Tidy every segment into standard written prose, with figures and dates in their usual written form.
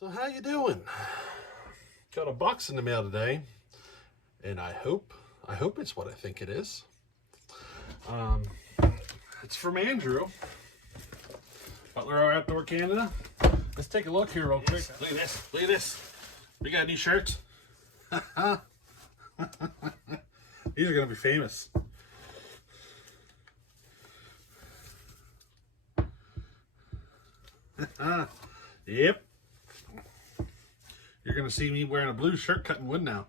So how you doing? Got a box in the mail today, and I hope it's what I think it is. It's from Andrew, Butler Outdoor Canada. Let's take a look here real quick. Look at this. Look at this. We got new shirts. These are gonna be famous. Yep. You're gonna see me wearing a blue shirt cutting wood now.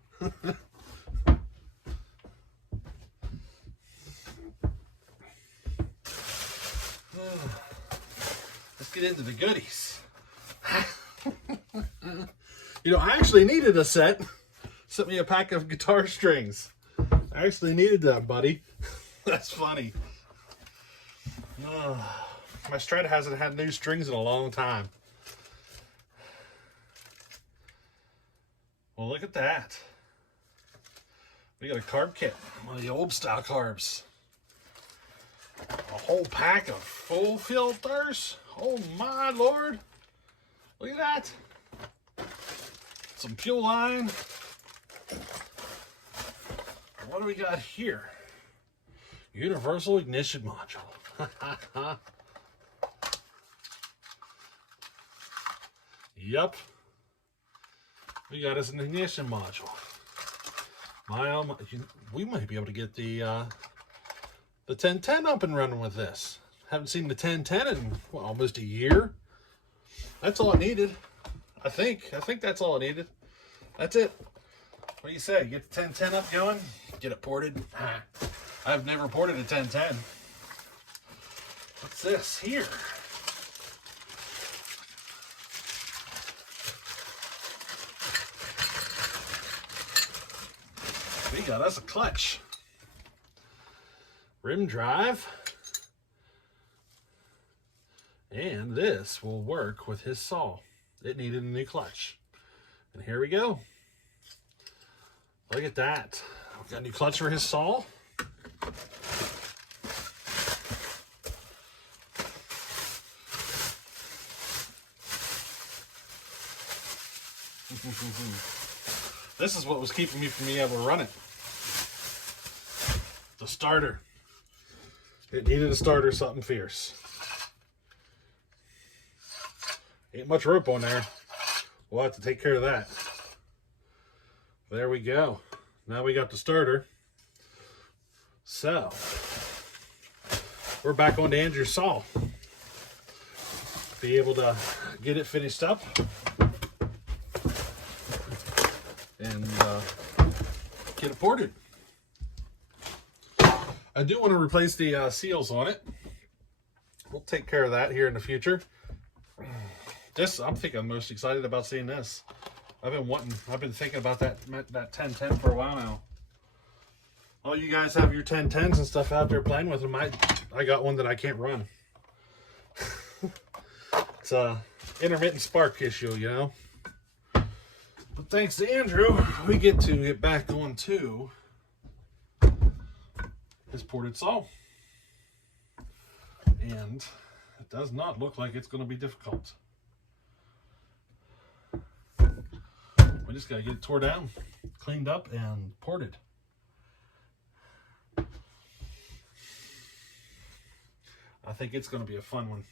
Let's get into the goodies. You know, I actually needed a set. Sent me a pack of guitar strings. I actually needed that, buddy. That's funny. My Strata hasn't had new strings in a long time. Well, look at that. We got a carb kit, one of the old style carbs. A whole pack of full filters. Oh my Lord. Look at that. Some fuel line. What do we got here? Universal ignition module. Yep. We got us an ignition module. We might be able to get the 1010 up and running with this. Haven't seen the 1010 in almost a year. That's all it needed. I think that's all it needed. That's it. What do you say? Get the 1010 up going, get it ported. I've never ported a 1010. What's this here? We got us a clutch. Rim drive. And this will work with his saw. It needed a new clutch. And here we go. Look at that. We've got a new clutch for his saw. This is what was keeping me from being able to run it. The starter. It needed a starter, something fierce. Ain't much rope on there. We'll have to take care of that. There we go. Now we got the starter. So, we're back on to Andrew's saw. Be able to get it finished up. And get it ported. I do want to replace the seals on it. We'll take care of that here in the future. I'm thinking I'm most excited about seeing this. I've been thinking about that 1010 for a while now. All you guys have your 1010s and stuff out there playing with them. I got one that I can't run. It's a intermittent spark issue, you know. But thanks to Andrew, we get to get back on to his ported saw. And it does not look like it's going to be difficult. We just got to get it tore down, cleaned up, and ported. I think it's going to be a fun one.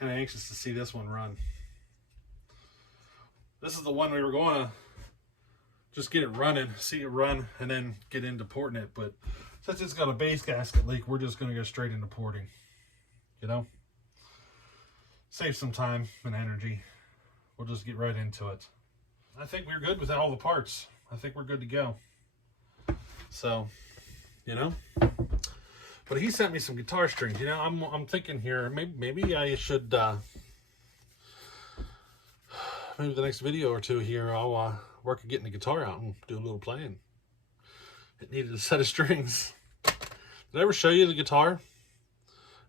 Kind of anxious to see this one run. This is the one we were going to just get it running, see it run, and then get into porting it. But since it's got a base gasket leak, we're just going to go straight into porting. You know? Save some time and energy. We'll just get right into it. I think we're good with all the parts. I think we're good to go. So, you know. But he sent me some guitar strings. You know, I'm thinking here, maybe I should, maybe the next video or two here, I'll work at getting the guitar out and do a little playing. It needed a set of strings. Did I ever show you the guitar?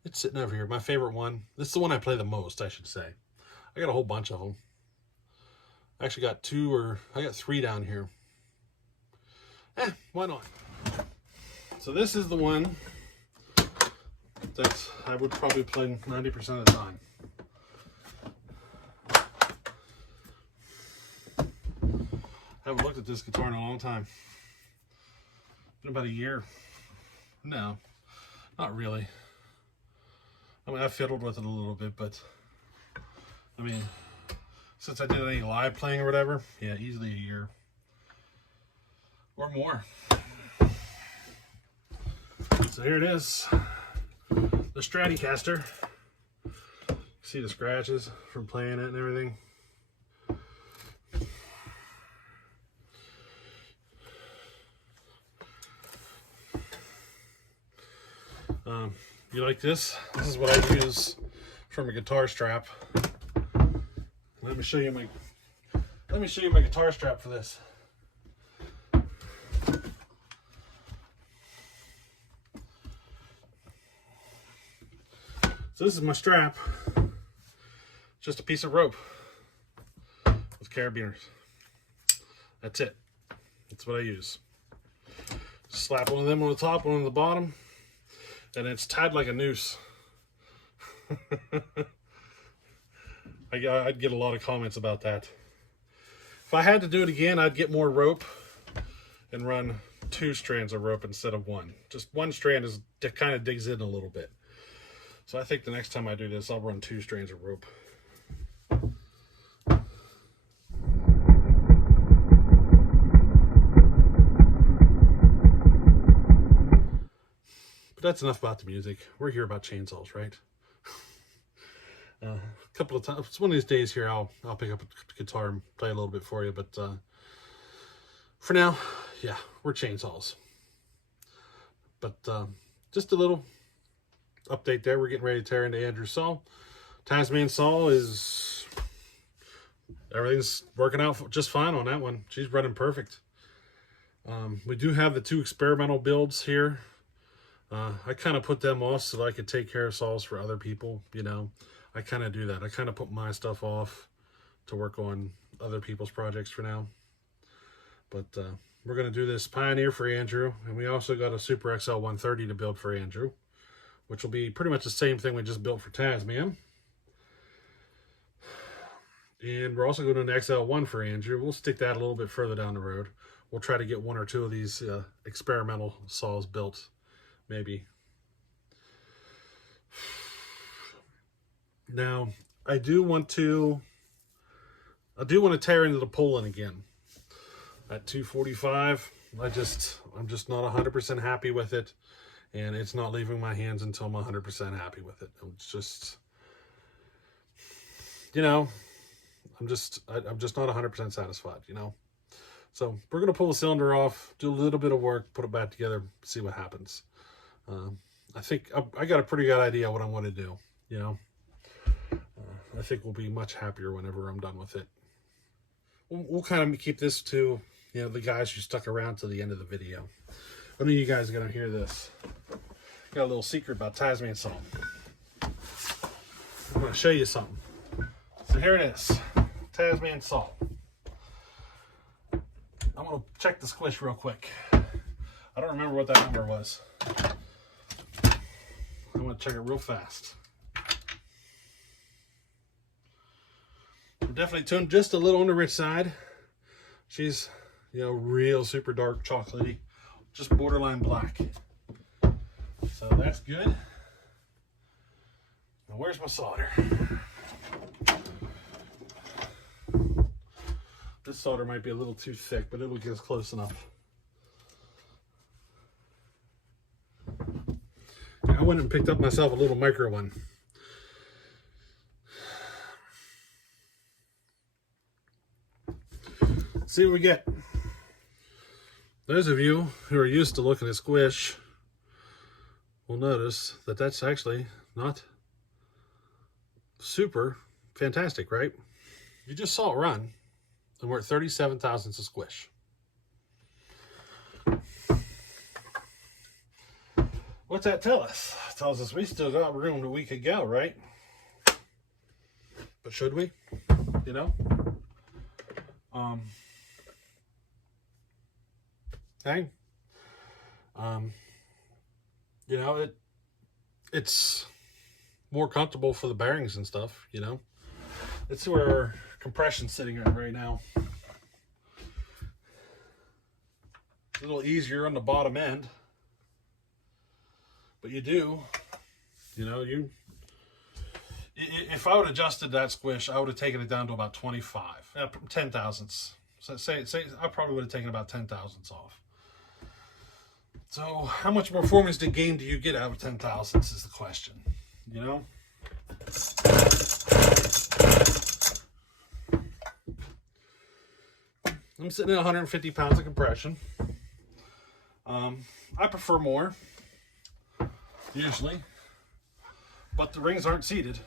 It's sitting over here, my favorite one. This is the one I play the most, I should say. I got a whole bunch of them. I actually got I got 3 down here. Why not? So this is the one that I would probably play 90% of the time. looked at this guitar in a long time. Been about a year. No, not really. I mean, I fiddled with it a little bit, but I mean, since I did any live playing or whatever, yeah, easily a year or more. So here it is, the Stratocaster. See the scratches from playing it and everything. You like this? This is what I use from a guitar strap. Let me show you my guitar strap for this. So this is my strap. Just a piece of rope with carabiners. That's it. That's what I use. Slap one of them on the top, one on the bottom, and it's tied like a noose. I'd get a lot of comments about that. If I had to do it again, I'd get more rope and run 2 strands of rope instead of 1. Just 1 strand kind of digs in a little bit. So I think the next time I do this, I'll run 2 strands of rope. But that's enough about the music. We're here about chainsaws, right? A couple of times, one of these days here, I'll pick up a guitar and play a little bit for you. But for now, yeah, we're chainsaws. But just a little update there. We're getting ready to tear into Andrew's saw. TazMan saw is, everything's working out just fine on that one. She's running perfect. We do have the 2 experimental builds here. I kind of put them off so that I could take care of saws for other people, you know. I kind of do that. I kind of put my stuff off to work on other people's projects for now. But we're going to do this Pioneer for Andrew. And we also got a Super XL-130 to build for Andrew, which will be pretty much the same thing we just built for TazMan. And we're also going to do an XL1 for Andrew. We'll stick that a little bit further down the road. We'll try to get 1 or 2 of these experimental saws built, maybe. Now, I do want to tear into the Poland again. At 245, I'm just not 100% happy with it. And it's not leaving my hands until I'm 100% happy with it. It's just, you know, I'm just not 100% satisfied, you know. So we're going to pull the cylinder off, do a little bit of work, put it back together, see what happens. I think I got a pretty good idea what I want to do, you know. I think we'll be much happier whenever I'm done with it. We'll kind of keep this to, you know, the guys who stuck around to the end of the video. I know you guys are going to hear this. Got a little secret about TazMan saw. I'm going to show you something. So here it is. TazMan saw. I'm going to check the squish real quick. I don't remember what that number was. I'm going to check it real fast. We're definitely tuned just a little on the rich side. She's, you know, real super dark chocolatey. Just borderline black. So that's good. Now where's my solder? This solder might be a little too thick, but it'll get us close enough. I went and picked up myself a little micro one. Let's see what we get. Those of you who are used to looking at Squish will notice that that's actually not super fantastic, right? You just saw it run, and we're at 37 thousandths of Squish. What's that tell us? It tells us we still got room that we could go, right? But should we? You know? Hey, you know, it's more comfortable for the bearings and stuff, you know. Let's see where our compression's sitting at right now. a little easier on the bottom end. But you do, you know, if I would have adjusted that squish, I would have taken it down to about 25, 10 thousandths. So say I probably would have taken about 10 thousandths off. So how much performance gain do you get out of 10 thousandths is the question, you know? I'm sitting at 150 pounds of compression. I prefer more, usually, but the rings aren't seated.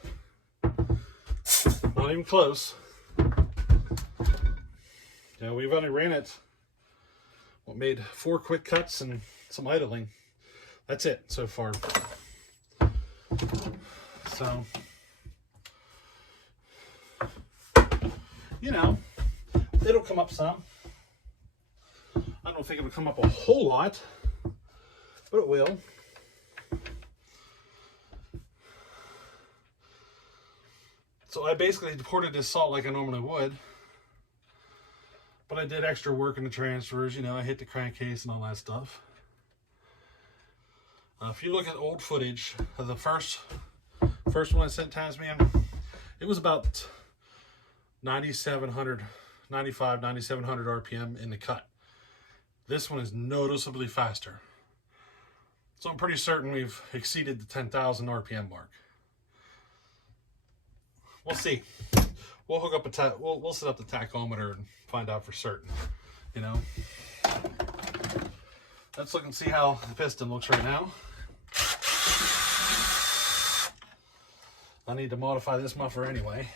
Not even close. Yeah, we've only ran it, made 4 quick cuts and some idling. That's it so far. So, you know, it'll come up some. I don't think it'll come up a whole lot, but it will. So I basically deported this salt like I normally would, but I did extra work in the transfers. You know, I hit the crankcase and all that stuff. If you look at old footage of the first one I sent TazMan, it was about 9,700 RPM in the cut. This one is noticeably faster. So I'm pretty certain we've exceeded the 10,000 RPM mark. We'll see. We'll hook up we'll set up the tachometer and find out for certain, you know. Let's look and see how the piston looks right now. I need to modify this muffler anyway.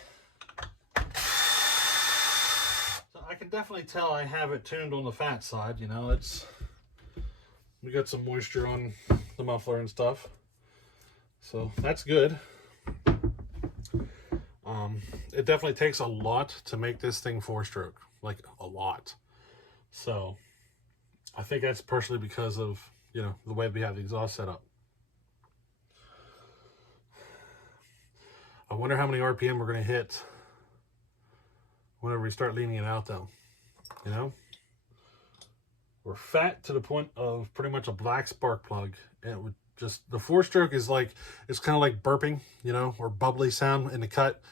I can definitely tell I have it tuned on the fat side, you know. We got some moisture on the muffler and stuff, so that's good. It definitely takes a lot to make this thing 4-stroke, like a lot. So I think that's partially because of, you know, the way we have the exhaust set up. I wonder how many RPM we're going to hit whenever we start leaning it out, though. You know, we're fat to the point of pretty much a black spark plug, and it would just, the 4-stroke is like, it's kind of like burping, you know, or bubbly sound in the cut.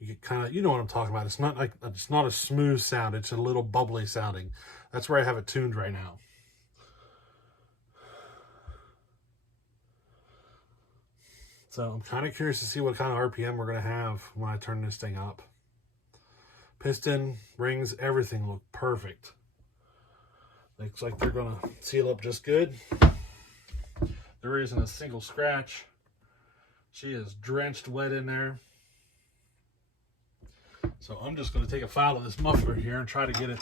You get kind of, you know what I'm talking about. It's not like, it's not a smooth sound. It's a little bubbly sounding. That's where I have it tuned right now. So I'm kind of curious to see what kind of RPM we're going to have when I turn this thing up. Piston, rings, everything look perfect. Looks like they're going to seal up just good. There isn't a single scratch. She is drenched wet in there. So I'm just going to take a file of this muffler here and try to get it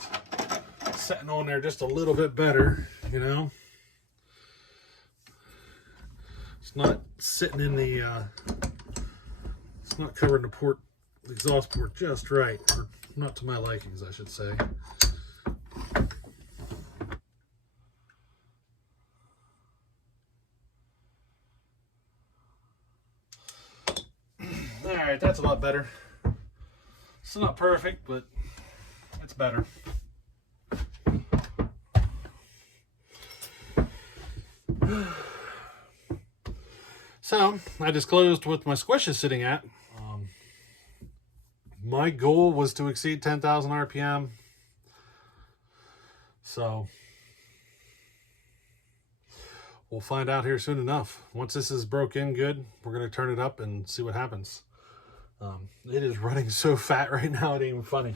setting on there just a little bit better, you know. It's not sitting in the, it's not covering the exhaust port just right, or not to my likings, I should say. All right, that's a lot better. It's not perfect, but it's better. So I disclosed what my squish is sitting at. My goal was to exceed 10,000 RPM. So we'll find out here soon enough. Once this is broke in good, we're going to turn it up and see what happens. It is running so fat right now, it ain't even funny.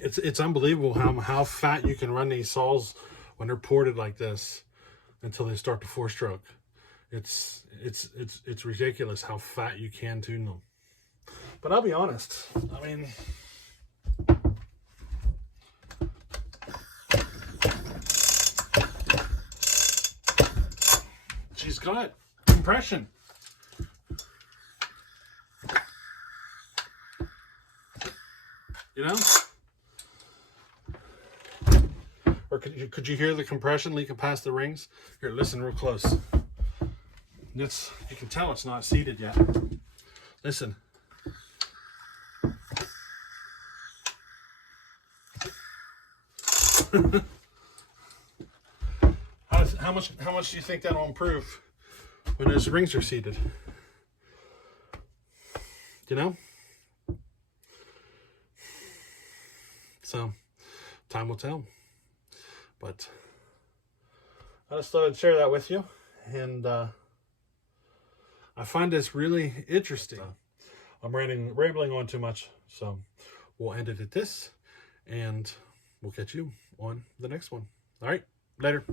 It's unbelievable how fat you can run these saws when they're ported like this until they start to 4-stroke. It's ridiculous how fat you can tune them. But I'll be honest, I mean, she's got compression. You know? Or could you hear the compression leaking past the rings? Here, listen real close. You can tell it's not seated yet. Listen. How much do you think that'll improve when those rings are seated? You know? So, time will tell. But I just thought I'd share that with you. And I find this really interesting. I'm rambling on too much. So, we'll end it at this. And we'll catch you on the next one. All right. Later.